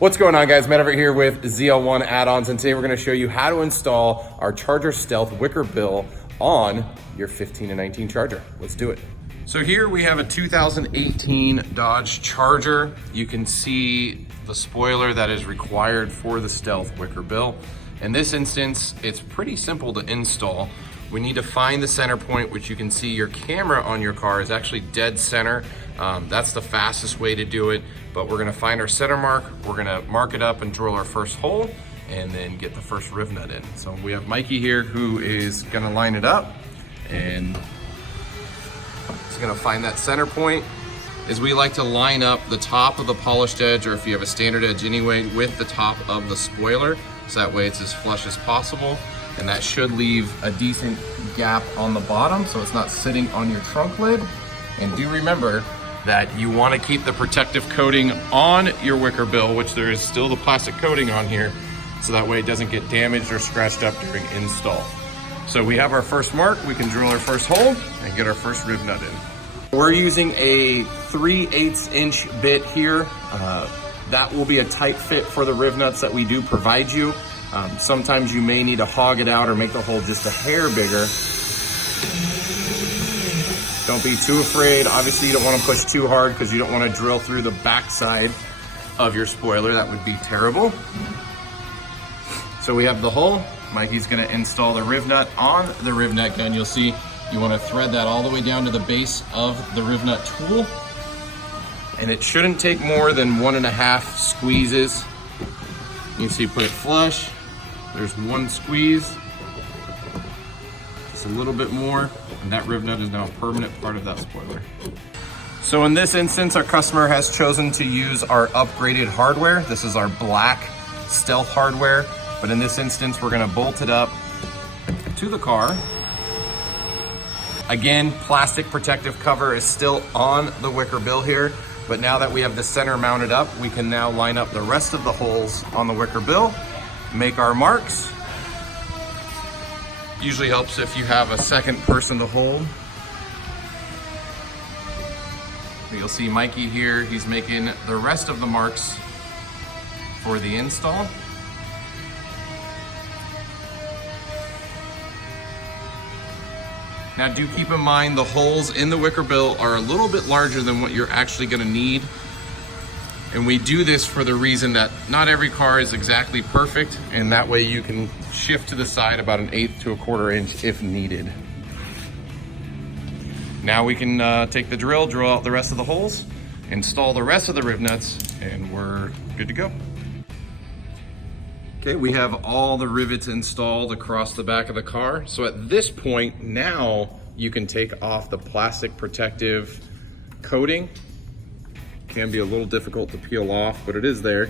What's going on, guys? Matt over here with ZL1 Addons, and today we're going to show you how to install our Charger Stealth Wicker Bill on your 15 and 19 Charger. Let's do it. So here we have a 2018 Dodge Charger. You can see the spoiler that is required for the Stealth Wicker Bill. In this instance, it's pretty simple to install. We need to find the center point, which you can see your camera on your car is actually dead center. That's the fastest way to do it, but we're gonna find our center mark, we're gonna mark it up and drill our first hole, and then get the first riv nut in. So we have Mikey here who is gonna line it up, and he's gonna find that center point. Is we like to line up the top of the polished edge, or if you have a standard edge anyway, with the top of the spoiler, so that way it's as flush as possible. And that should leave a decent gap on the bottom so it's not sitting on your trunk lid. And do remember that you want to keep the protective coating on your Wicker Bill, which there is still the plastic coating on here, so that way it doesn't get damaged or scratched up during install. So we have our first mark, we can drill our first hole and get our first riv nut in. We're using a 3/8 inch bit here. That will be a tight fit for the riv nuts that we do provide you. Sometimes you may need to hog it out or make the hole just a hair bigger. Don't be too afraid. Obviously, you don't want to push too hard because you don't want to drill through the backside of your spoiler. That would be terrible. So we have the hole. Mikey's going to install the riv nut on the riv nut gun. You'll see you want to thread that all the way down to the base of the riv nut tool. And it shouldn't take more than 1.5 squeezes. You see, put it flush. There's one squeeze, just a little bit more, and that riv nut is now a permanent part of that spoiler. So in this instance, our customer has chosen to use our upgraded hardware. This is our black Stealth hardware, but in this instance, we're gonna bolt it up to the car. Again, plastic protective cover is still on the Wicker Bill here, but now that we have the center mounted up, we can now line up the rest of the holes on the Wicker Bill, make our marks. Usually helps if you have a second person to hold. You'll see Mikey here, he's making the rest of the marks for the install. Now do keep in mind the holes in the Wicker Bill are a little bit larger than what you're actually gonna need. And we do this for the reason that not every car is exactly perfect, and that way you can shift to the side about 1/8 to 1/4 inch if needed. Now we can take the drill out the rest of the holes, install the rest of the riv nuts, and we're good to go. Okay, we have all the rivets installed across the back of the car. So at this point, now you can take off the plastic protective coating. Can be a little difficult to peel off, but it is there.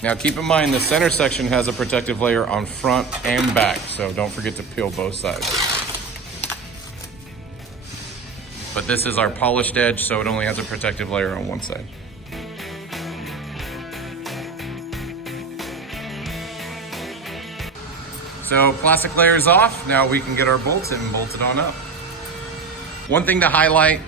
Now keep in mind the center section has a protective layer on front and back, so don't forget to peel both sides. But this is our polished edge, so it only has a protective layer on one side. So plastic layer is off. Now we can get our bolts in and bolt it on up. One thing to highlight,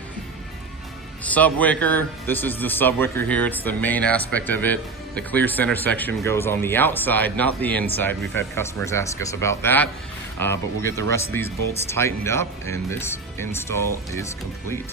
sub wicker. This is the sub wicker here. It's the main aspect of it. The clear center section goes on the outside, not the inside. We've had customers ask us about that. But we'll get the rest of these bolts tightened up, and this install is complete.